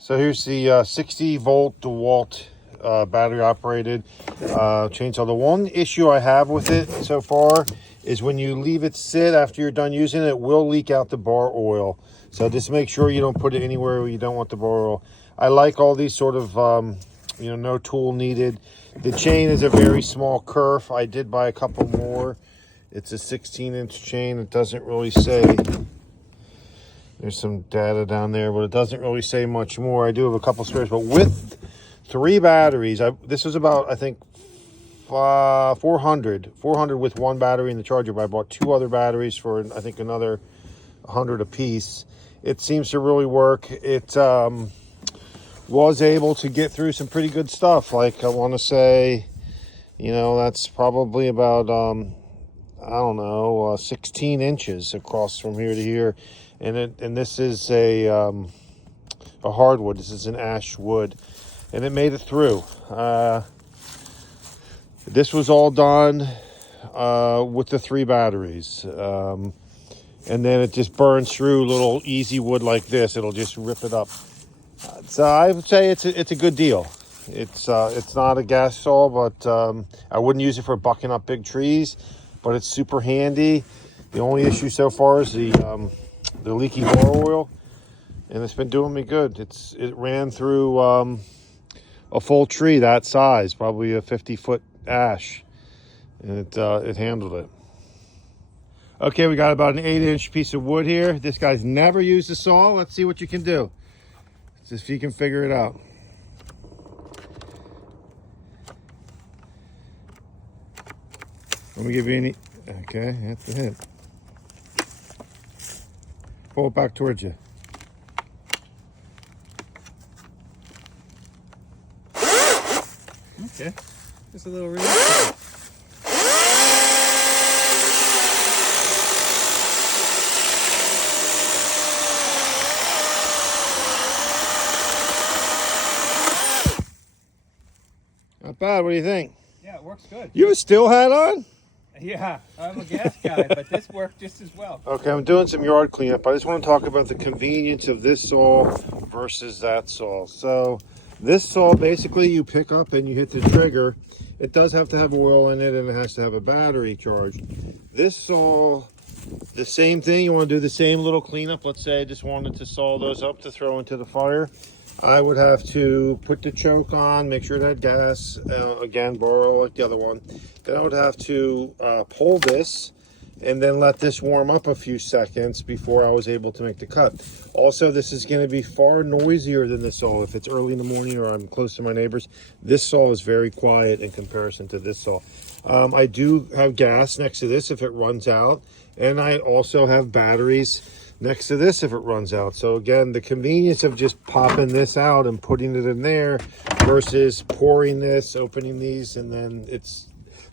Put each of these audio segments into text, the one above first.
So here's the 60 volt Dewalt battery operated chainsaw. The one issue I have with it so far is when you leave it sit after you're done using it, it will leak out the bar oil. So just make sure you don't put it anywhere where you don't want the bar oil. I like all these sort of, no tool needed. The chain is a very small kerf. I did buy a couple more. It's a 16-inch chain. It doesn't really say. There's some data down there, but it doesn't really say much more. I do have a couple spares, but with 3 batteries, this was about, I think, 400 with one battery in the charger, but I bought 2 other batteries for, I think, another 100 a piece. It seems to really work. It was able to get through some pretty good stuff. Like, I want to say, that's probably about, I don't know, 16 inches across from here to here. And this is a hardwood. This is an ash wood, and it made it through. This was all done with the 3 batteries, and then it just burns through little easy wood like this. It'll just rip it up. So I would say it's a good deal. It's not a gas saw, but I wouldn't use it for bucking up big trees. But it's super handy. The only issue so far is the leaky bar oil, and it's been doing me good. It ran through a full tree that size, probably a 50-foot ash, and it handled it. Okay, we got about an 8-inch piece of wood here. This guy's never used a saw. Let's see what you can do. See if you can figure it out. Let me give you any. Okay, that's the hint. Pull it back towards you. Okay, just a little release. Not bad. What do you think? Yeah, it works good. You have a steel hat on? Yeah, I'm a gas guy, but this worked just as well. Okay, I'm doing some yard cleanup. I just want to talk about the convenience of this saw versus that saw. So this saw, basically you pick up and you hit the trigger. It does have to have oil in it, and it has to have a battery charged. This saw, the same thing. You want to do the same little cleanup. Let's say I just wanted to saw those up to throw into the fire. I would have to put the choke on, make sure it had gas, again, borrow like the other one. Then I would have to pull this and then let this warm up a few seconds before I was able to make the cut. Also, this is going to be far noisier than the saw. If it's early in the morning or I'm close to my neighbors, this saw is very quiet in comparison to this saw. I do have gas next to this if it runs out, and I also have batteries next to this if it runs out. So again, the convenience of just popping this out and putting it in there versus pouring this, opening these, and then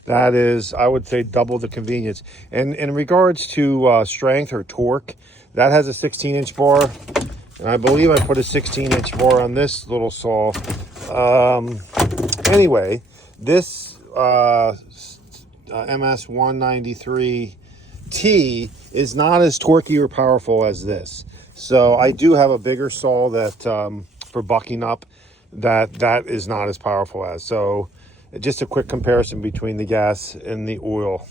that is, I would say, double the convenience. And in regards to strength or torque, that has a 16-inch bar, and I believe I put a 16-inch bar on this little saw. Anyway, this MS 193T is not as torquey or powerful as this. So I do have a bigger saw that for bucking up that is not as powerful as. So just a quick comparison between the gas and the oil.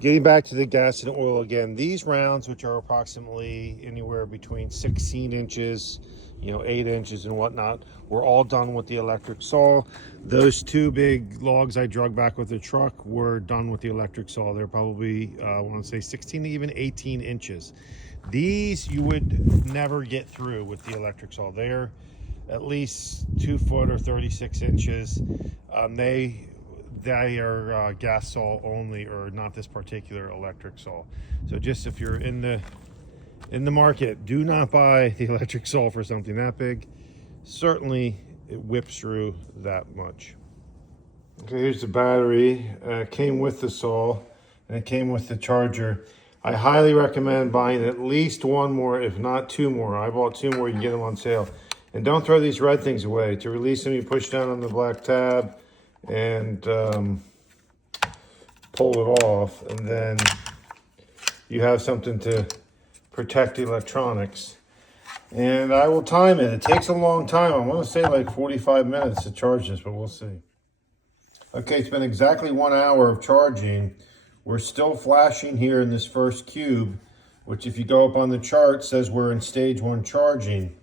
Getting back to the gas and oil again, these rounds, which are approximately anywhere between 16 inches, 8 inches and whatnot, were all done with the electric saw. Those 2 big logs I drug back with the truck were done with the electric saw. They're probably, I want to say 16 to even 18 inches. These you would never get through with the electric saw. They're at least 2 foot or 36 inches. They are gas saw only, or not this particular electric saw. So just if you're in the market, do not buy the electric saw for something that big. Certainly it whips through that much. Okay, here's the battery. It came with the saw, and it came with the charger. I highly recommend buying at least 1 more, if not 2 more. I bought 2 more, you can get them on sale. And don't throw these red things away. To release them, you push down on the black tab and pull it off, and then you have something to protect the electronics. And I will time it. It takes a long time. I want to say like 45 minutes to charge this, but we'll see. Okay, it's been exactly 1 hour of charging. We're still flashing here in this first cube, which if you go up on the chart says we're in stage 1 charging.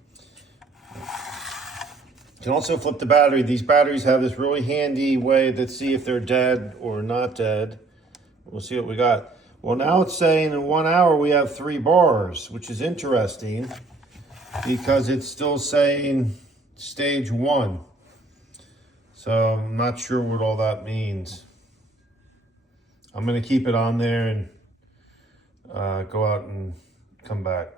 You can also flip the battery. These batteries have this really handy way to see if they're dead or not dead. We'll see what we got. Well, now it's saying in 1 hour we have 3 bars, which is interesting because it's still saying stage 1. So I'm not sure what all that means. I'm going to keep it on there and go out and come back.